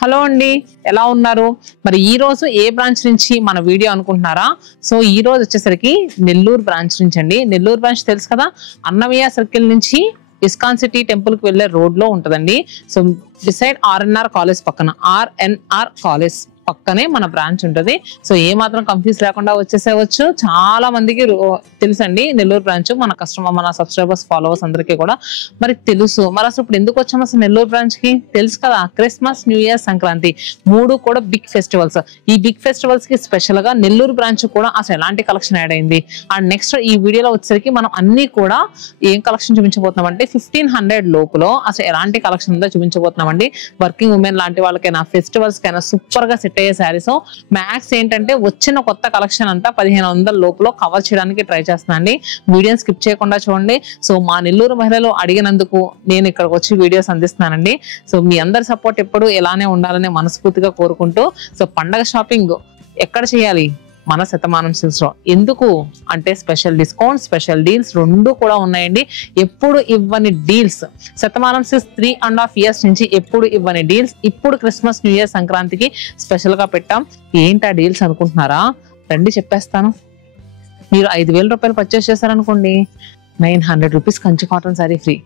Hello అండి, ఎలా ఉన్నారు? మరి ఈ రోజు ఏ బ్రాంచ్ నుంచి మన వీడియో అనుకుంటున్నారా? సో ఈ రోజు వచ్చేసరికి నెల్లూరు బ్రాంచ్ నుంచి అండి. నెల్లూరు బ్రాంచ్ తెలుసు కదా, అన్నమయ్య సర్కిల్ నుంచి ఇస్కాన్ సిటీ టెంపుల్ కి వెళ్లే రోడ్ లో ఉంటదండి. సో డిసైడ్ ఆర్ఎన్ఆర్ కాలేజ్ పక్కన, ఆర్ఎన్ఆర్ కాలేజ్ పక్కనే మన బ్రాంచ్ ఉంటది. సో ఏ మాత్రం కన్ఫ్యూజ్ లేకుండా వచ్చేసేవచ్చు. చాలా మందికి తెలుసండి నెల్లూరు బ్రాంచ్, మన కస్టమర్, మన సబ్స్క్రైబర్స్, ఫాలోవర్స్ అందరికీ కూడా మరి తెలుసు. మరి అసలు ఇప్పుడు ఎందుకు వచ్చాము అసలు నెల్లూరు బ్రాంచ్ కి? తెలుసు కదా, క్రిస్మస్, న్యూ ఇయర్, సంక్రాంతి మూడు కూడా బిగ్ ఫెస్టివల్స్. ఈ బిగ్ ఫెస్టివల్స్ కి స్పెషల్ గా నెల్లూరు బ్రాంచ్ కూడా అసలు ఎలాంటి కలెక్షన్ యాడ్ అయింది అండ్ నెక్స్ట్ ఈ వీడియోలో వచ్చేసరికి మనం అన్ని కూడా ఏం కలెక్షన్ చూపించబోతున్నాం అంటే 1500 లోపులో అసలు ఎలాంటి కలెక్షన్ ఉందో చూపించబోతున్నామండి. వర్కింగ్ ఉమెన్ లాంటి వాళ్ళకైనా, ఫెస్టివల్స్ కైనా సూపర్ గా సెట్ అయ్యే శారీస్. మ్యాక్స్ ఏంటంటే వచ్చిన కొత్త కలెక్షన్ అంతా 1500 లోపులో కవర్ చేయడానికి ట్రై చేస్తున్నాండి. వీడియోని స్కిప్ చేయకుండా చూడండి. సో మా నెల్లూరు మహిళలు అడిగినందుకు నేను ఇక్కడికి వచ్చి వీడియోస్ అందిస్తున్నానండి. సో మీ అందరి సపోర్ట్ ఎప్పుడు ఎలానే ఉండాలని మనస్ఫూర్తిగా కోరుకుంటూ, సో పండగ షాపింగ్ ఎక్కడ చేయాలి? మన శతమానం సిల్క్స్ లో. ఎందుకు అంటే స్పెషల్ డిస్కౌంట్, స్పెషల్ డీల్స్ రెండు కూడా ఉన్నాయండి. ఎప్పుడు ఇవ్వని డీల్స్. శతమానం సిల్క్స్ 3.5 years నుంచి ఎప్పుడు ఇవ్వని డీల్స్ ఇప్పుడు క్రిస్మస్, న్యూ ఇయర్, సంక్రాంతికి స్పెషల్ గా పెట్టాం. ఏంటి ఆ డీల్స్ అనుకుంటున్నారా? రండి చెప్పేస్తాను. మీరు 5000 రూపాయలు పర్చేస్ చేశారనుకోండి, 900 rupees Kanchi cotton sari free.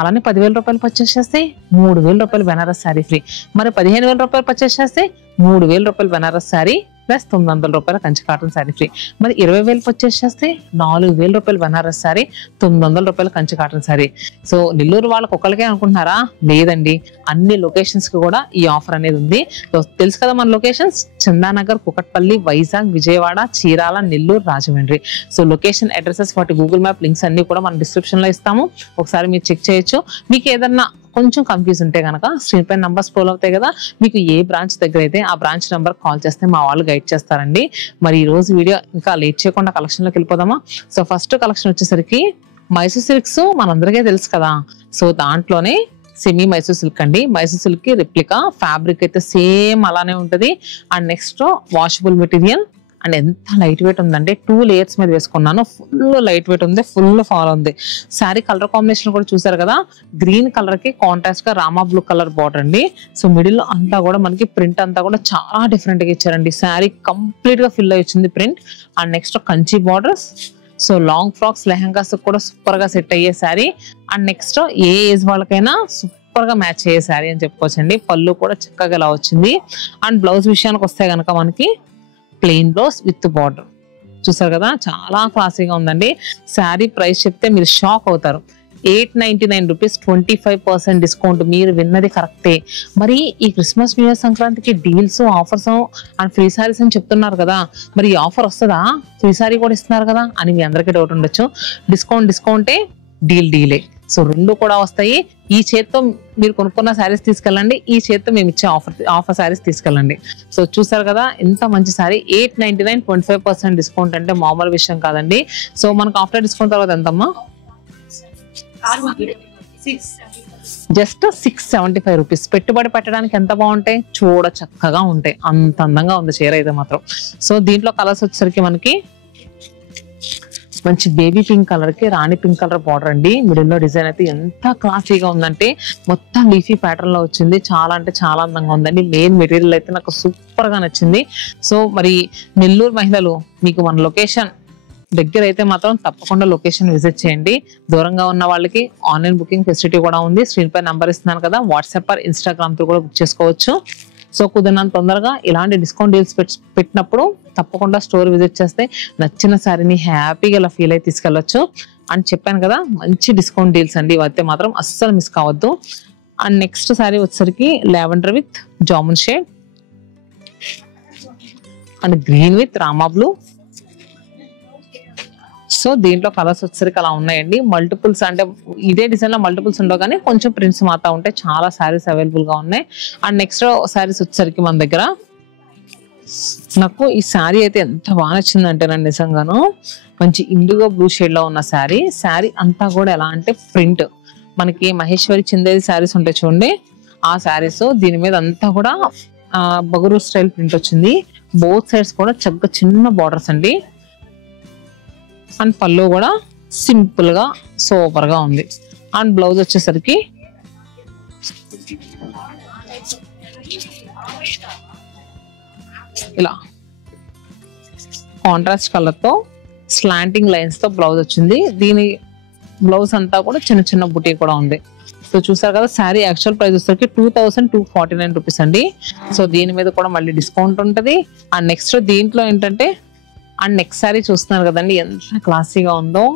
అలానే 10,000 రూపాయలు పర్చేస్ చేస్తే 3,000 రూపాయలు బెనారస్ శారీ ఫ్రీ. మరి 15,000 రూపాయలు పర్చేస్ చేస్తే 3,000 రూపాయలు బెనారస్ శారీ ప్లస్ 900 రూపాయల కంచి కాటన్ శారీ ఫ్రీ. మరి 20,000 పర్చేస్ చేస్తే 4,000 రూపాయలు బెనారస్ శారీ, 900 రూపాయల కంచి కాటన్ శారీ. సో నెల్లూరు వాళ్ళకి ఒక్కరికే అనుకుంటున్నారా? లేదండి, అన్ని లొకేషన్స్ కి కూడా ఈ ఆఫర్ అనేది ఉంది. సో తెలుసు కదా మన locations: Chandanagar, Kukatpally, Vizag, Vijayawada, Chirala, Nellore, Rajahmundry. So location addresses వాటి గూగుల్ మ్యాప్ లింక్స్ అన్ని కూడా మనం డిస్క్రిప్షన్ లో ఇస్తాము. ఒకసారి మీరు చెక్ చేయొచ్చు. మీకు ఏదన్నా కొంచెం కన్ఫ్యూజ్ ఉంటే కనుక స్క్రీన్ పైన నంబర్స్ స్క్రోల్ అవుతాయి కదా, మీకు ఏ బ్రాంచ్ దగ్గర అయితే ఆ బ్రాంచ్ నెంబర్ కాల్ చేస్తే మా వాళ్ళు గైడ్ చేస్తారండి. మరి ఈ రోజు వీడియో ఇంకా లేట్ చేయకుండా కలెక్షన్ లోకి వెళ్ళిపోదామా? సో ఫస్ట్ కలెక్షన్ వచ్చేసరికి మైసూర్ సిల్క్స్ మనందరికీ తెలుసు కదా. సో దాంట్లోనే సెమీ మైసూర్ సిల్క్ అండి. మైసూర్ సిల్క్ కి రిప్లికా ఫ్యాబ్రిక్ అయితే సేమ్ అలానే ఉంటది. And next washable material and ఎంత లైట్ వెయిట్ ఉందంటే 2 layers మీద వేసుకున్నాను. ఫుల్ లైట్ వెయిట్ ఉంది, ఫుల్ ఫాల్ ఉంది. శారీ కలర్ కాంబినేషన్ కూడా చూసారు కదా, గ్రీన్ కలర్ కి కాంట్రాస్ట్ గా రామా బ్లూ కలర్ బార్డర్ అండి. సో మిడిల్ అంతా కూడా మనకి ప్రింట్ అంతా కూడా చాలా డిఫరెంట్ గా ఇచ్చారండి. శారీ కంప్లీట్ గా ఫిల్ అయి వచ్చింది print. And next Kanchi borders. So long frocks, lehengas కూడా సూపర్ గా సెట్ అయ్యే sari. And next A age వాళ్ళకైనా సూపర్ గా మ్యాచ్ అయ్యే శారీ అని చెప్పుకోవచ్చండి. పళ్ళు కూడా చక్కగా ఇలా వచ్చింది. అండ్ బ్లౌజ్ విషయానికి వస్తే కనుక మనకి ప్లెయిన్ బ్లౌజ్ విత్ బార్డర్. చూసారు కదా, చాలా క్లాసీగా ఉందండి. శారీ ప్రైస్ చెప్తే మీరు షాక్ అవుతారు. 899 రూపీస్, 25% డిస్కౌంట్. మీరు విన్నది కరెక్టే. మరి ఈ క్రిస్మస్, న్యూ ఇయర్, సంక్రాంతికి deals, offers and free saris అని చెప్తున్నారు కదా, మరి ఈ ఆఫర్ వస్తుందా? ఫ్రీ సారీ కూడా ఇస్తున్నారు కదా అని మీ అందరికీ డౌట్ ఉండొచ్చు. డిస్కౌంటే, డీలే. సో రెండు కూడా వస్తాయి. ఈ చేత్తో మీరు కొనుక్కున్న శారీస్ తీసుకెళ్ళండి, ఈ చేత్తో మేము ఇచ్చే ఆఫర్ శారీస్ తీసుకెళ్ళండి. సో చూసారు కదా ఎంత మంచి శారీ. 899, 25% డిస్కౌంట్ అంటే మామూలు విషయం కాదండి. సో మనకు ఆఫ్టర్ డిస్కౌంట్ తర్వాత ఎంతమ్మా? Just 675 rupees. పెట్టుబడి పెట్టడానికి ఎంత బాగుంటాయి, చూడ చక్కగా ఉంటాయి. అంత అందంగా ఉంది చీర అయితే మాత్రం. సో దీంట్లో కలర్స్ వచ్చేసరికి మనకి మంచి బేబీ పింక్ కలర్ కి రాణి పింక్ కలర్ బార్డర్ అండి. మిడిల్ లో డిజైన్ అయితే ఎంత క్లాసీగా ఉందంటే మొత్తం లీఫీ ప్యాటర్న్ లో వచ్చింది. చాలా అంటే చాలా అందంగా ఉందండి. మెయిన్ మెటీరియల్ అయితే నాకు సూపర్ గా నచ్చింది. సో మరి నెల్లూరు మహిళలు, మీకు మన లొకేషన్ దగ్గర అయితే మాత్రం తప్పకుండా లొకేషన్ విజిట్ చేయండి. దూరంగా ఉన్న వాళ్ళకి ఆన్లైన్ బుకింగ్ ఫెసిలిటీ కూడా ఉంది. స్క్రీన్ పై నంబర్ ఇస్తున్నాను కదా, వాట్సాప్ ఆర్ ఇన్స్టాగ్రామ్ తో కూడా బుక్ చేసుకోవచ్చు. సో కుదిరినంత తొందరగా ఇలాంటి డిస్కౌంట్ డీల్స్ పెట్టినప్పుడు తప్పకుండా స్టోర్ విజిట్ చేస్తే నచ్చిన శారీని హ్యాపీగా ఇలా ఫీల్ అయి తీసుకెళ్ళొచ్చు. అని చెప్పాను కదా, మంచి డిస్కౌంట్ డీల్స్ అండి. ఇవైతే మాత్రం అస్సలు మిస్ కావద్దు. అండ్ నెక్స్ట్ శారీ వచ్చేసరికి lavender with jamun shade and green with Rama blue. So దీంట్లో కలర్స్ వచ్చేసరికి అలా ఉన్నాయండి. మల్టిపుల్స్ అంటే ఇదే డిజైన్ లో మల్టిపుల్స్ ఉండవు కానీ కొంచెం ప్రింట్స్ మాత్రం ఉంటాయి. చాలా శారీస్ అవైలబుల్ గా ఉన్నాయి. అండ్ నెక్స్ట్ శారీస్ వచ్చేసరికి మన దగ్గర, నాకు ఈ శారీ అయితే ఎంత బాగా నచ్చిందంటే నన్ను నిజంగాను, మంచి ఇండిగో బ్లూ షేడ్ లో ఉన్న శారీ. శారీ అంతా కూడా ఎలా అంటే ప్రింట్, మనకి మహేశ్వరి చిందేది శారీస్ ఉంటాయి చూడండి, ఆ శారీస్. దీని మీద అంతా కూడా బగురు స్టైల్ ప్రింట్ వచ్చింది. బోత్ సైడ్స్ కూడా చక్కగా చిన్న బార్డర్స్ అండి. అండ్ పళ్ళు కూడా సింపుల్ గా సూపర్ గా ఉంది. అండ్ బ్లౌజ్ వచ్చేసరికి ఇలా కాంట్రాస్ట్ కలర్ తో స్లాంటింగ్ లైన్స్ తో బ్లౌజ్ వచ్చింది. దీని బ్లౌజ్ అంతా కూడా చిన్న చిన్న బుటీ కూడా ఉంది. సో చూసారు కదా, శారీ యాక్చువల్ ప్రైస్ వచ్చేసరికి 2249 రూపీస్ అండి. సో దీని మీద కూడా మళ్ళీ డిస్కౌంట్ ఉంటుంది. అండ్ నెక్స్ట్ దీంట్లో ఏంటంటే అండ్ నెక్స్ట్ శారీ చూస్తున్నారు కదండి, ఎంత క్లాసీగా ఉందో.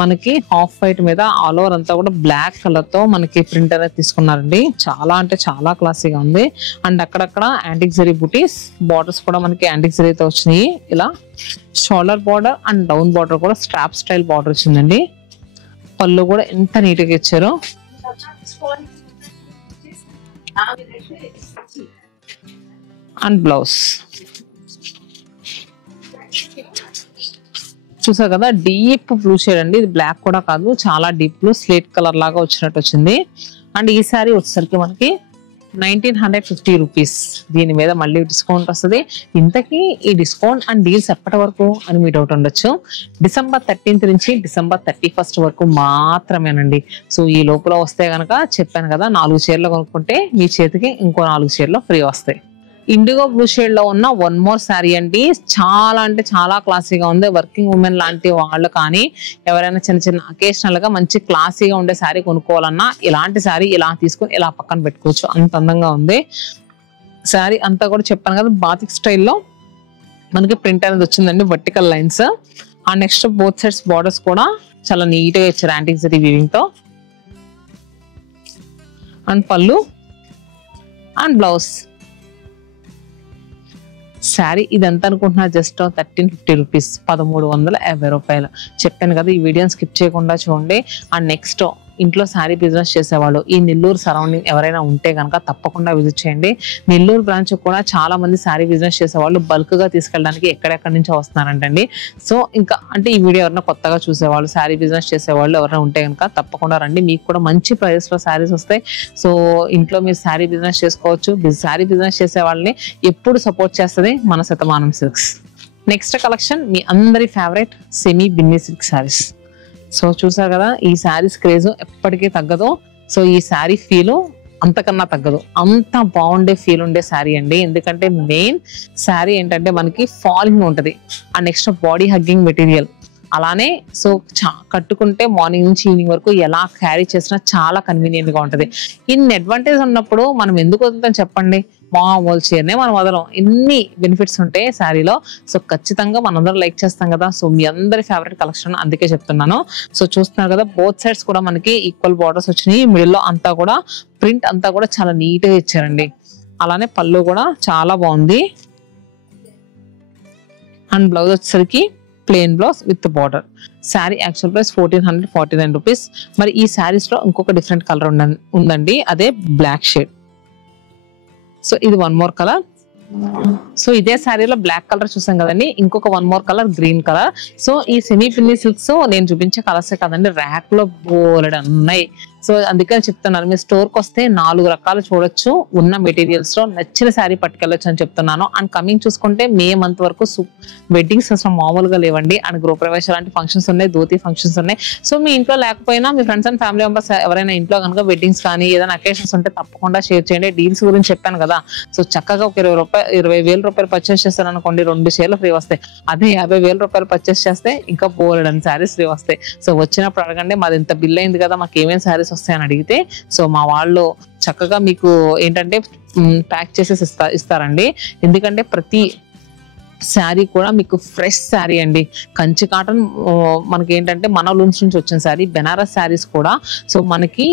మనకి హాఫ్ వైట్ మీద ఆల్ ఓవర్ అంతా కూడా బ్లాక్ కలర్ తో మనకి ప్రింట్ అనేది తీసుకున్నారండి. చాలా అంటే చాలా క్లాసీగా ఉంది. అండ్ అక్కడక్కడ యాంటిక్ జరీ బుటీస్, బార్డర్స్ కూడా మనకి యాంటిక్ జరీతో వచ్చినాయి. ఇలా shoulder border and down border కూడా స్ట్రాప్ స్టైల్ బార్డర్ వచ్చిందండి. పళ్ళు కూడా ఎంత నీట్ గా ఇచ్చారు. అండ్ బ్లౌజ్ చూసారు కదా, డీప్ బ్లూ షేడ్ అండి. ఇది బ్లాక్ కూడా కాదు, చాలా డీప్ బ్లూ స్లేట్ కలర్ లాగా వచ్చినట్టు వచ్చింది. అండ్ ఈ సారీ వచ్చేసరికి మనకి 1950 రూపీస్. దీని మీద మళ్ళీ డిస్కౌంట్ వస్తుంది. ఇంతకీ ఈ డిస్కౌంట్ అండ్ డీల్స్ ఎప్పటి వరకు అని మీ డౌట్ ఉండొచ్చు. December 13th నుంచి December 31st వరకు మాత్రమేనండి. సో ఈ లోపల వస్తే కనుక చెప్పాను కదా, 4 చీరలు కొనుక్కుంటే మీ చేతికి ఇంకో 4 చీరలు ఫ్రీ వస్తాయి. ఇండిగో బ్లూ షేడ్ లో ఉన్న వన్ మోర్ శారీ అండి. చాలా అంటే చాలా క్లాసీగా ఉంది. వర్కింగ్ ఉమెన్ లాంటి వాళ్ళు కానీ ఎవరైనా చిన్న చిన్న అకేషనల్ గా మంచి క్లాసీగా ఉండే శారీ కొనుక్కోవాలన్నా ఇలాంటి శారీ ఇలా తీసుకొని ఇలా పక్కన పెట్టుకోవచ్చు. అంత అందంగా ఉంది శారీ అంతా కూడా. చెప్పాను కదా, బాతిక్ స్టైల్లో మనకి ప్రింట్ అనేది వచ్చిందండి, వర్టికల్ లైన్స్. ఆ నెక్స్ట్ బోత్ సైడ్స్ బార్డర్స్ కూడా చాలా నీట్ గా ఇచ్చారు యాంటిక్ జరీ వీవింగ్ తో. అండ్ పళ్ళు అండ్ బ్లౌజ్. శారీ ఇదంతా అనుకుంటున్నా జస్ట్ 1350 రూపీస్, 1350 రూపాయలు. చెప్పాను కదా, ఈ వీడియోని స్కిప్ చేయకుండా చూడండి. అండ్ నెక్స్ట్ ఇంట్లో శారీ బిజినెస్ చేసేవాళ్ళు ఈ నెల్లూరు సరౌండింగ్ ఎవరైనా ఉంటే కనుక తప్పకుండా విజిట్ చేయండి. నెల్లూరు బ్రాంచ్ కూడా చాలా మంది శారీ బిజినెస్ చేసేవాళ్ళు బల్క్ గా తీసుకెళ్ళడానికి ఎక్కడెక్కడి నుంచో వస్తున్నారంటండి. సో ఇంకా అంటే ఈ వీడియో ఎవరైనా కొత్తగా చూసేవాళ్ళు శారీ బిజినెస్ చేసేవాళ్ళు ఎవరైనా ఉంటే కనుక తప్పకుండా రండి. మీకు కూడా మంచి ప్రైస్ లో శారీస్ వస్తాయి. సో ఇంట్లో మీరు శారీ బిజినెస్ చేసుకోవచ్చు. శారీ బిజినెస్ చేసే వాళ్ళని ఎప్పుడు సపోర్ట్ చేస్తుంది మన శతమానం సిల్క్స్. నెక్స్ట్ కలెక్షన్ మీ అందరి favourite semi Binny silk saris. So చూసారు కదా, ఈ శారీస్ క్రేజ్ ఎప్పటికీ తగ్గదు. సో ఈ శారీ ఫీల్ అంతకన్నా తగ్గదు. అంత బాగుండే ఫీల్ ఉండే శారీ అండి. ఎందుకంటే మెయిన్ శారీ ఏంటంటే మనకి ఫాలింగ్ ఉంటది. ఆ నెక్స్ట్ బాడీ హగ్గింగ్ మెటీరియల్. అలానే సో కట్టుకుంటే మార్నింగ్ నుంచి ఈవినింగ్ వరకు ఎలా క్యారీ చేసినా చాలా కన్వీనియంట్ గా ఉంటది. ఇన్ని అడ్వాంటేజ్ ఉన్నప్పుడు మనం ఎందుకు వదులుతాం చెప్పండి? మామూలు చీరనే మనం వదలం. ఎన్ని బెనిఫిట్స్ ఉంటాయి శారీలో. సో ఖచ్చితంగా మనందరం లైక్ చేస్తాం కదా. సో మీ అందరి ఫేవరెట్ కలెక్షన్ అందుకే చెప్తున్నాను. సో చూస్తున్నారు కదా, బోత్ సైడ్స్ కూడా మనకి ఈక్వల్ బార్డర్స్ వచ్చినాయి. మిడిల్ లో అంతా కూడా ప్రింట్ అంతా కూడా చాలా నీట్ గా ఇచ్చారండి. అలానే పళ్ళు కూడా చాలా బాగుంది. అండ్ బ్లౌజ్ వచ్చేసరికి plain blouse with border. Sari actual price 1449 rupees. మరి ఈ శారీస్ లో ఇంకొక డిఫరెంట్ కలర్ ఉందండి, అదే బ్లాక్ షేడ్. సో ఇది వన్ మోర్ కలర్. సో ఇదే శారీలో బ్లాక్ కలర్ చూసాం కదండి, ఇంకొక one more colour green colour. So ఈ సెమీ పిన్ని సిల్క్స్ నేను చూపించే కలర్స్ కదండి, ర్యాక్ లో బోలెడు ఉన్నాయి. సో అందుకని చెప్తున్నాను, మీరు స్టోర్ కి వస్తే 4 రకాలు చూడొచ్చు. ఉన్న మెటీరియల్స్ లో నచ్చిన శారీ పట్టుకెళ్ళొచ్చు అని చెప్తున్నాను. అండ్ కమింగ్ చూసుకుంటే మే మంత్ వరకు వెడ్డింగ్స్ అసలు మామూలుగా లేవండి. అండ్ గృహప్రవేశ లాంటి ఫంక్షన్స్ ఉన్నాయి, ధోతి ఫంక్షన్స్ ఉన్నాయి. సో మీ ఇంట్లో లేకపోయినా మీ ఫ్రెండ్స్ అండ్ ఫ్యామిలీ మెంబర్స్ ఎవరైనా ఇంట్లో కనుక వెడ్డింగ్స్ కానీ ఏదైనా అకేషన్స్ ఉంటే తప్పకుండా షేర్ చేయండి. డీల్స్ గురించి చెప్పాను కదా. సో చక్కగా ఒక 20,000 రూపాయలు పర్చేస్ చేస్తాను అనుకోండి, 2 చీరలు ఫ్రీ వస్తాయి. అదే 50,000 రూపాయలు పర్చేస్ చేస్తే ఇంకా బోలెడన్ని శారీస్ ఫ్రీ వస్తాయి. సో వచ్చినప్పుడు అడగండి, మాది ఇంత బిల్ అయింది కదా, మాకు ఏమేమి శారీస్ వస్తాయని అడిగితే సో మా వాళ్ళు చక్కగా మీకు ఏంటంటే ప్యాక్ చేసేసి ఇస్తారండి. ఎందుకంటే ప్రతి శారీ కూడా మీకు ఫ్రెష్ శారీ అండి. కంచి కాటన్ మనకి ఏంటంటే మన లూమ్స్ నుంచి వచ్చిన శారీ. బెనారస్ శారీస్ కూడా సో మనకి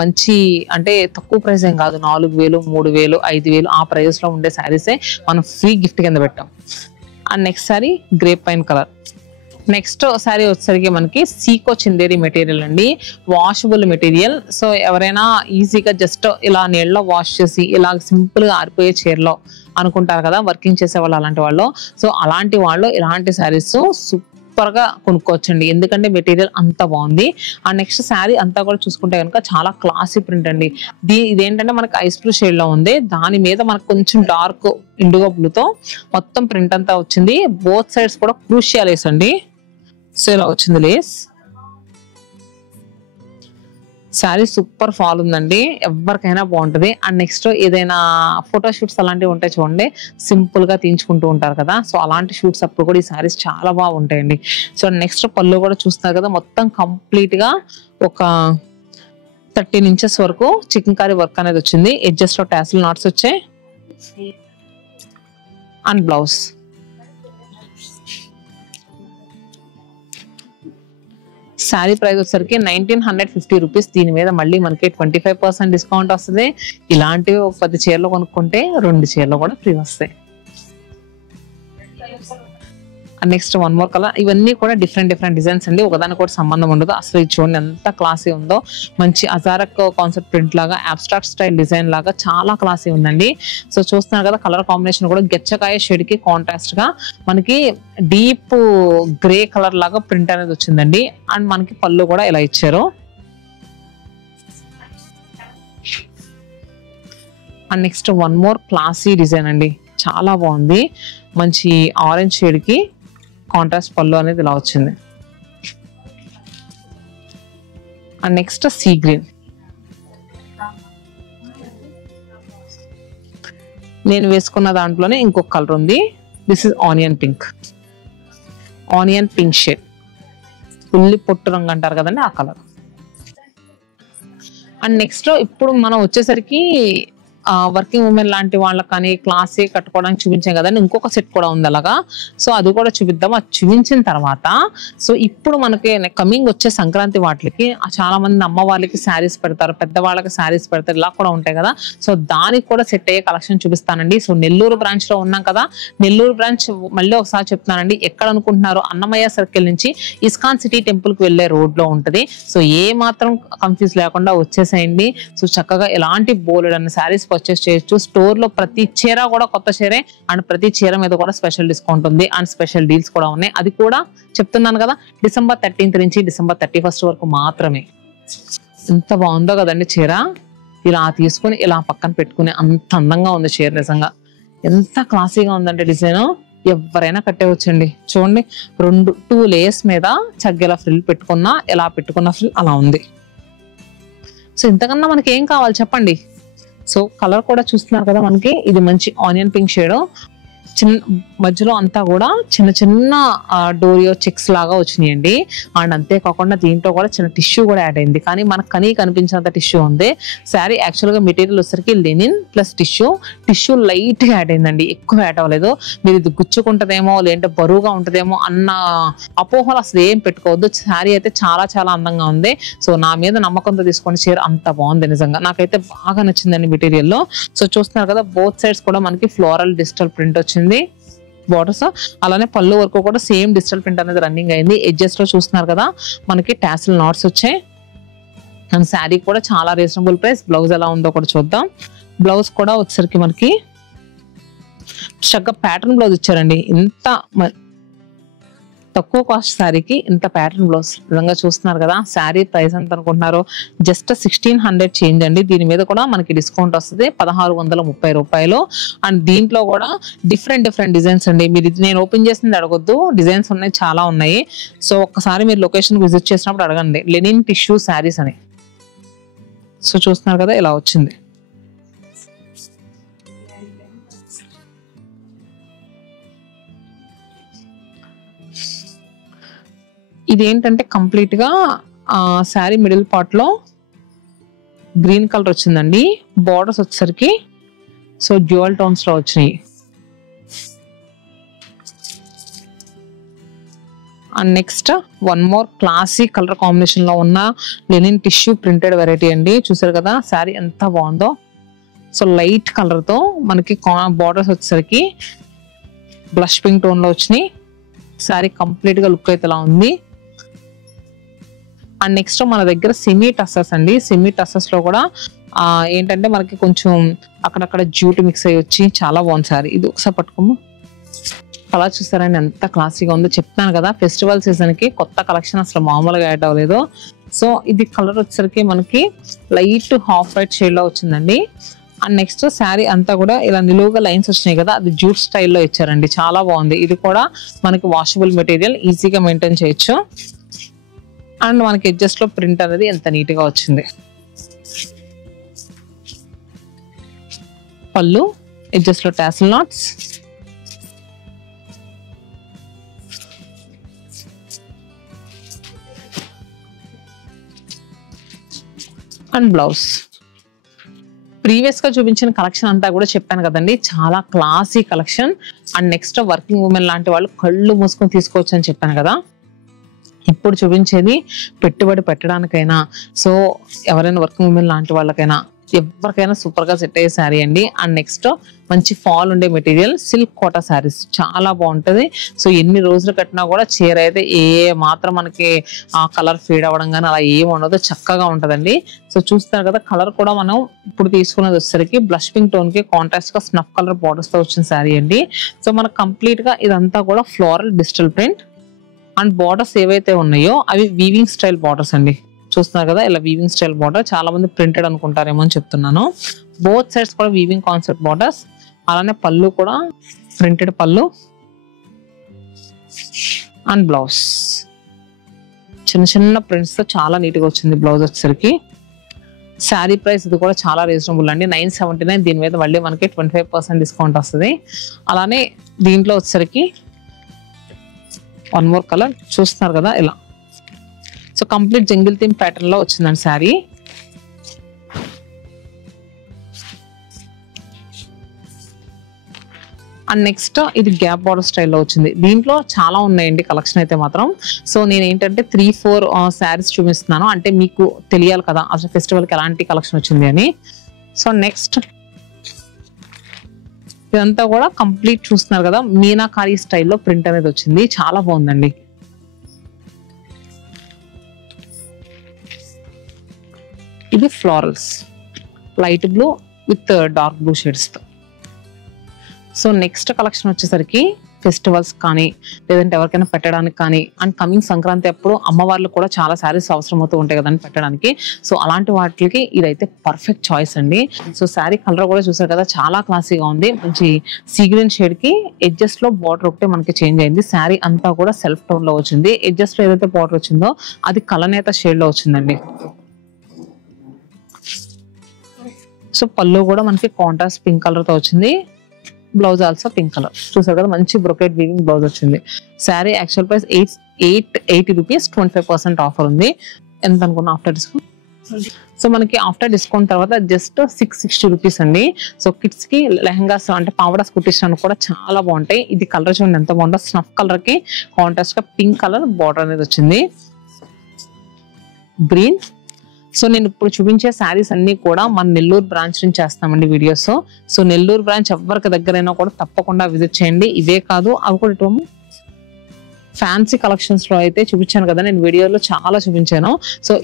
మంచి అంటే తక్కువ ప్రైస్ ఏం కాదు. 4,000, 3,000, 5,000 ఆ ప్రైస్ లో ఉండే శారీసే మనం ఫ్రీ గిఫ్ట్ కింద పెట్టాం. And next sari grape pine colour. Next sari వచ్చేసరికి మనకి సీకో చిందేరి మెటీరియల్ అండి, వాషబుల్ మెటీరియల్. సో ఎవరైనా ఈజీగా జస్ట్ ఇలా నీళ్ళలో వాష్ చేసి ఇలా సింపుల్ గా ఆరిపోయే చీరలో అనుకుంటారు కదా వర్కింగ్ చేసే వాళ్ళు, అలాంటి వాళ్ళు. సో అలాంటి వాళ్ళు ఇలాంటి శారీస్ సూపర్ గా కొనుక్కోవచ్చండి, ఎందుకంటే మెటీరియల్ అంత బాగుంది. ఆ నెక్స్ట్ శారీ అంతా కూడా చూసుకుంటే కనుక చాలా క్లాసీ ప్రింట్ అండి. ఇదేంటంటే మనకి ఐస్ బ్లూ షేడ్ లో ఉంది, దాని మీద మనకు కొంచెం డార్క్ ఇండిగో బ్లూతో మొత్తం ప్రింట్ అంతా వచ్చింది. బోత్ సైడ్స్ కూడా క్రూషియల్ లేస్ అండి. సో ఇలా వచ్చింది లేస్. శారీ సూపర్ ఫాల్ ఉందండి, ఎవరికైనా బాగుంటుంది. అండ్ నెక్స్ట్ ఏదైనా ఫోటో షూట్స్ అలాంటివి ఉంటాయి చూడండి, సింపుల్ గా తీయించుకుంటూ ఉంటారు కదా, సో అలాంటి షూట్స్ అప్పుడు కూడా ఈ శారీస్ చాలా బాగుంటాయండి. సో నెక్స్ట్ పళ్ళు కూడా చూస్తున్నారు కదా, మొత్తం కంప్లీట్ గా ఒక 13 inches వరకు చికెన్ కారీ వర్క్ అనేది వచ్చింది. ఎడ్జెస్ లో టాసిల్ నాట్స్ వచ్చాయి. అండ్ బ్లౌజ్ శారీ ప్రైస్ వచ్చేసరికి 1950 రూపీస్. దీని మీద మళ్ళీ మనకి 25% డిస్కౌంట్ వస్తుంది. ఇలాంటివి 10 చీరలు కొనుక్కుంటే 2 చీరలు కూడా ఫ్రీ వస్తాయి. Next one more colour. ఇవన్నీ కూడా డిఫరెంట్ డిజైన్స్ అండి, ఒకదానికి కూడా సంబంధం ఉండదు. అసలు ఇది చూడండి ఎంత క్లాసీ ఉందో, మంచి అజారక్ కాన్సెప్ట్ ప్రింట్ లాగా, అబ్స్ట్రాక్ట్ స్టైల్ డిజైన్ లాగా చాలా క్లాసీ ఉందండి. సో చూస్తున్నారు కదా, కలర్ కాంబినేషన్ కూడా గెచ్చకాయ షేడ్ కి కాంట్రాస్ట్ గా మనకి డీప్ గ్రే కలర్ లాగా ప్రింట్ అనేది వచ్చిందండి. అండ్ మనకి పళ్ళు కూడా ఇలా ఇచ్చారు. And next one more classy design అండి, చాలా బాగుంది. మంచి ఆరెంజ్ షేడ్ కి కాంట్రాస్ట్ పళ్ళు అనేది ఇలా వచ్చింది. And next sea green. నేను వేసుకున్న దాంట్లోనే ఇంకొక కలర్ ఉంది. This is onion pink shade, ఉల్లి పొట్టు రంగు అంటారు కదండి, ఆ కలర్. అండ్ నెక్స్ట్ ఇప్పుడు మనం వచ్చేసరికి వర్కింగ్ ఉమెన్ లాంటి వాళ్ళకి కానీ క్లాసీ కట్టుకోవడానికి చూపించాం కదండి, ఇంకొక సెట్ కూడా ఉంది అలాగా. సో అది కూడా చూపిద్దాం. అది చూపించిన తర్వాత సో ఇప్పుడు మనకి కమింగ్ వచ్చే సంక్రాంతి వాటికి చాలా మంది అమ్మ వాళ్ళకి శారీస్ పెడతారు, పెద్దవాళ్ళకి శారీస్ పెడతారు, ఇలా కూడా ఉంటాయి కదా. సో దానికి కూడా సెట్ అయ్యే కలెక్షన్ చూపిస్తానండి. సో నెల్లూరు బ్రాంచ్ లో ఉన్నాం కదా, నెల్లూరు బ్రాంచ్ మళ్ళీ ఒకసారి చెప్తున్నానండి, ఎక్కడ అనుకుంటున్నారు, అన్నమయ్య సర్కిల్ నుంచి ఇస్కాన్ సిటీ టెంపుల్ కి వెళ్లే రోడ్ లో ఉంటది. సో ఏ మాత్రం కన్ఫ్యూజ్ లేకుండా వచ్చేసేయండి. సో చక్కగా ఎలాంటి బోలెడ్ అన్న శారీస్ పర్చేస్ చేయొచ్చు. స్టోర్ లో ప్రతి చీర కూడా కొత్త చీరే, అండ్ ప్రతి చీర మీద కూడా స్పెషల్ డిస్కౌంట్ ఉంది, అండ్ స్పెషల్ డీల్స్ కూడా ఉన్నాయి. అది కూడా చెప్తున్నాను కదా, December 13th నుంచి December 31st వరకు మాత్రమే. ఎంత బాగుందో కదండి చీర, ఇలా తీసుకుని ఇలా పక్కన పెట్టుకుని అంత అందంగా ఉంది చీర. నిజంగా ఎంత క్లాసీగా ఉందంటే డిజైన్, ఎవరైనా కట్టేవచ్చండి. చూడండి, 2 లేయర్స్ మీద చగ్గెల ఫ్రిల్ పెట్టుకున్నా, ఎలా పెట్టుకున్న ఫ్రిల్ అలా ఉంది. సో ఇంతకన్నా మనకి ఏం కావాలి చెప్పండి. సో కలర్ కూడా చూస్తున్నారు కదా, మనకి ఇది మంచి ఆనియన్ పింక్ షేడ్, చిన్న మధ్యలో అంతా కూడా చిన్న డోరియో చెక్స్ లాగా వచ్చినాయండి. అండ్ అంతేకాకుండా దీంట్లో కూడా చిన్న టిష్యూ కూడా యాడ్ అయింది, కానీ మనకు కనిపించినంత టిష్యూ ఉంది. శారీ యాక్చువల్ గా మెటీరియల్ వచ్చరికి లెనిన్ ప్లస్ టిష్యూ లైట్ గా యాడ్ అయిందండి, ఎక్కువ యాడ్ అవ్వలేదు. మీరు ఇది గుచ్చుకుంటదేమో లేదంటే బరువుగా ఉంటదేమో అన్న అపోహలు అసలు ఏం పెట్టుకోవద్దు. శారీ అయితే చాలా అందంగా ఉంది. సో నా మీద నమ్మకంతో తీసుకొని చీర అంత బాగుంది, నిజంగా నాకైతే బాగా నచ్చిందండి మెటీరియల్ లో. సో చూస్తున్నారు కదా, బోత్ సైడ్స్ కూడా మనకి ఫ్లోరల్ డిజిటల్ ప్రింట్ వచ్చింది బార్డర్స్. అలానే పళ్ళు వరకు కూడా సేమ్ డిజిటల్ ప్రింట్ అనేది రన్నింగ్ అయింది. ఎడ్జెస్ లో చూస్తున్నారు కదా, మనకి టాసిల్ నాట్స్ వచ్చాయి. అండ్ శారీ కూడా చాలా రీజనబుల్ ప్రైస్. బ్లౌజ్ ఎలా ఉందో కూడా చూద్దాం. బ్లౌజ్ కూడా వచ్చేసరికి మనకి చక్కగా ప్యాటర్న్ బ్లౌజ్ ఇచ్చారండి. ఇంత తక్కువ కాస్ట్ శారీకి ఇంత ప్యాటర్న్ బ్లౌజ్, నిజంగా చూస్తున్నారు కదా. శారీ ప్రైస్ ఎంత అనుకుంటున్నారు, జస్ట్ 1600 చేంజ్ అండి. దీని మీద కూడా మనకి డిస్కౌంట్ వస్తుంది, 1630 రూపాయలు. అండ్ దీంట్లో కూడా డిఫరెంట్ డిజైన్స్ అండి. మీరు నేను ఓపెన్ చేసింది అడగొద్దు, డిజైన్స్ ఉన్నాయి, చాలా ఉన్నాయి. సో ఒక్కసారి మీరు లొకేషన్ విజిట్ చేసినప్పుడు అడగండి, లెనిన్ టిష్యూ శారీస్ అని. సో చూస్తున్నారు కదా, ఇలా వచ్చింది. ఇదేంటంటే కంప్లీట్ గా శారీ మిడిల్ పార్ట్ లో గ్రీన్ కలర్ వచ్చిందండి. బార్డర్స్ వచ్చేసరికి సో డ్యూయల్ టోన్స్ లో వచ్చినాయి. And next one more classy colour combination లో ఉన్న లెనిన్ టిష్యూ ప్రింటెడ్ వెరైటీ అండి. చూసారు కదా శారీ ఎంత బాగుందో. సో లైట్ కలర్ తో మనకి బార్డర్స్ వచ్చేసరికి బ్లష్ పింక్ టోన్ లో వచ్చినాయి. శారీ కంప్లీట్ గా లుక్ అయితే ఇలా ఉంది. అండ్ నెక్స్ట్ మన దగ్గర సెమీ టస్సర్స్ అండి. సెమీ టస్సర్స్ లో కూడా ఏంటంటే మనకి కొంచెం అక్కడక్కడ జ్యూట్ మిక్స్ అయ్యి వచ్చి చాలా బాగుంది సారీ. ఇది ఒకసారి పట్టుకోము, కలర్ చూస్తారండి ఎంత క్లాసీగా ఉందో. చెప్తాను కదా, ఫెస్టివల్ సీజన్ కి కొత్త కలెక్షన్ అసలు మామూలుగా యాడ్ అవ్వలేదు. సో ఇది కలర్ వచ్చేసరికి మనకి లైట్ హాఫ్ వైట్ షేడ్ లో వచ్చిందండి. అండ్ నెక్స్ట్ శారీ అంతా కూడా ఇలా నిలువుగా లైన్స్ వచ్చినాయి కదా, అది జ్యూట్ స్టైల్లో ఇచ్చారండి, చాలా బాగుంది. ఇది కూడా మనకి వాషబుల్ మెటీరియల్, ఈజీగా మెయింటైన్ చేయొచ్చు. అండ్ మనకి ఎడ్జెస్ లో ప్రింట్ అనేది ఎంత నీట్ గా వచ్చింది. పళ్ళు, ఎడ్జెస్ లో tassel knots, and blouse. Previous గా చూపించిన కలెక్షన్ అంతా కూడా చెప్పాను కదండి, చాలా classy collection. And next working women లాంటి వాళ్ళు కళ్ళు మూసుకొని తీసుకోవచ్చు అని చెప్పాను కదా. ఇప్పుడు చూపించేది పెట్టుబడి పెట్టడానికైనా, సో ఎవరైనా వర్కింగ్ ఉమెన్ లాంటి వాళ్ళకైనా ఎవరికైనా సూపర్ గా సెట్ అయ్యే శారీ అండి. అండ్ నెక్స్ట్ మంచి ఫాల్ ఉండే మెటీరియల్ సిల్క్ కోటా శారీస్ చాలా బాగుంటది. సో ఎన్ని రోజులు కట్టినా కూడా చీర అయితే ఏ మాత్రం మనకి ఆ కలర్ ఫేడ్ అవ్వడం కానీ అలా ఏమి ఉండదు, చక్కగా ఉంటదండి. సో చూస్తారు కదా, కలర్ కూడా మనం ఇప్పుడు తీసుకున్నది వచ్చేసరికి బ్లష్ పింక్ టోన్ కి కాంట్రాస్ట్ గా స్నఫ్ కలర్ బార్డర్స్ తో వచ్చిన శారీ అండి. సో మనకు కంప్లీట్ గా ఇదంతా కూడా floral digital print. And borders ఏవైతే ఉన్నాయో అవి వీవింగ్ స్టైల్ బార్డర్స్ అండి. చూస్తున్నారు కదా, ఇలా వీవింగ్ స్టైల్ బార్డర్. చాలా మంది ప్రింటెడ్ అనుకుంటారేమో అని చెప్తున్నాను. బోత్ సైడ్స్ కూడా వీవింగ్ కాన్సెప్ట్ బార్డర్స్. అలానే పళ్ళు కూడా ప్రింటెడ్ పళ్ళు అండ్ బ్లౌజ్ చిన్న చిన్న ప్రింట్స్ తో చాలా నీట్ గా వచ్చింది బ్లౌజ్ వచ్చేసరికి. శారీ ప్రైస్ ఇది కూడా చాలా రీజనబుల్ అండి, 979. దీని మీద మళ్ళీ మనకి 25% డిస్కౌంట్ వస్తుంది. అలానే దీంట్లో వచ్చేసరికి వన్ మోర్ కలర్ చూస్తున్నారు కదా ఇలా. So complete jungle theme pattern లో వచ్చిందండి శారీ. అండ్ నెక్స్ట్ ఇది గ్యాప్ బార్డర్ స్టైల్లో వచ్చింది. దీంట్లో చాలా ఉన్నాయండి కలెక్షన్ అయితే మాత్రం. సో నేను ఏంటంటే 3-4 శారీస్ చూపిస్తున్నాను, అంటే మీకు తెలియాలి కదా అసలు ఫెస్టివల్కి ఎలాంటి కలెక్షన్ వచ్చింది అని. సో నెక్స్ట్ ఇదంతా కూడా కంప్లీట్ చూస్తున్నారు కదా, మీనాకారి స్టైల్లో ప్రింట్ అనేది వచ్చింది, చాలా బాగుందండి. ఇది florals light blue with dark blue shades తో. సో నెక్స్ట్ కలెక్షన్ వచ్చేసరికి ఫెస్టివల్స్ కానీ లేదంటే ఎవరికైనా పెట్టడానికి కానీ, అండ్ కమింగ్ సంక్రాంతి అప్పుడు అమ్మవార్లు కూడా చాలా శారీస్ అవసరం అవుతూ ఉంటాయి కదండి పెట్టడానికి. సో అలాంటి వాటికి ఇదైతే పర్ఫెక్ట్ చాయిస్ అండి. సో శారీ కలర్ కూడా చూసారు కదా, చాలా క్లాసీగా ఉంది. మంచి సీ గ్రీన్ షేడ్ కి ఎడ్జెస్ లో బార్డర్ ఒకటే మనకి చేంజ్ అయింది. శారీ అంతా కూడా సెల్ఫ్ టోన్ లో వచ్చింది. ఎడ్జెస్ లో ఏదైతే బార్డర్ వచ్చిందో అది కలనేత షేడ్ లో వచ్చిందండి. సో పళ్ళు కూడా మనకి కాంట్రాస్ట్ పింక్ కలర్ తో వచ్చింది. Blouse also pink colour. చూసారు కదా, మంచి బ్రొకెట్ వీవింగ్ బ్లౌజ్ వచ్చింది. Sari actual price 880 rupees, 25% offer ఉంది. ఎంత అనుకున్నా ఆఫ్టర్ డిస్కౌంట్? సో మనకి ఆఫ్టర్ డిస్కౌంట్ తర్వాత జస్ట్ 660 రూపీస్ అండి. సో కిడ్స్ కి లెహంగాస్ అంటే పావడాస్ కుట్టించడానికి కూడా చాలా బాగుంటాయి. ఇది కలర్ చూడండి ఎంత బాగుందో, స్నఫ్ కలర్ కి కాంట్రాస్ట్ గా పింక్ కలర్ బార్డర్ అనేది వచ్చింది, గ్రీన్. సో నేను ఇప్పుడు చూపించే శారీస్ అన్ని కూడా మన నెల్లూరు బ్రాంచ్ నుంచి చేస్తామండి వీడియోస్. సో నెల్లూరు బ్రాంచ్ ఎవరికి దగ్గరైనా కూడా తప్పకుండా విజిట్ చేయండి. ఇవే కాదు, అవి కూడా ఇటు ఫ్యాన్సీ కలెక్షన్స్ లో అయితే చూపించాను కదా, నేను వీడియోలో చాలా చూపించాను. సో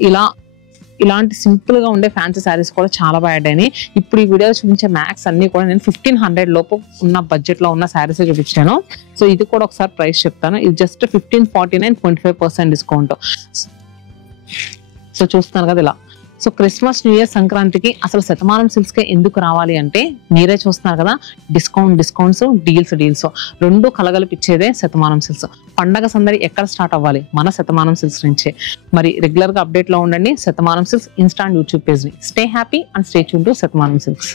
ఇలాంటి సింపుల్ గా ఉండే ఫ్యాన్సీ శారీస్ కూడా చాలా బాగా యాడ్ అయినాయి. ఇప్పుడు ఈ వీడియోలో చూపించే మ్యాక్స్ అన్ని కూడా నేను 1500 లోపు ఉన్న బడ్జెట్ లో ఉన్న శారీస్ చూపించాను. సో ఇది కూడా ఒకసారి ప్రైస్ చెప్తాను. ఇది జస్ట్ 1549, 25% డిస్కౌంట్. సో చూస్తున్నారు కదా ఇలా. సో క్రిస్మస్, న్యూ ఇయర్, సంక్రాంతికి అసలు శతమానం సిల్క్స్ కే ఎందుకు రావాలి అంటే మీరే చూస్తున్నారు కదా, డిస్కౌంట్స్, డీల్స్ రెండు కలగలిపిచ్చేదే శతమానం సిల్క్స్. పండగ సందడి ఎక్కడ స్టార్ట్ అవ్వాలి? మన శతమానం సిల్క్స్ నుంచే. మరి రెగ్యులర్ గా అప్డేట్ లో ఉండండి Shatamanam Silks Insta YouTube page ని. Stay happy and stay tuned to Shatamanam silks.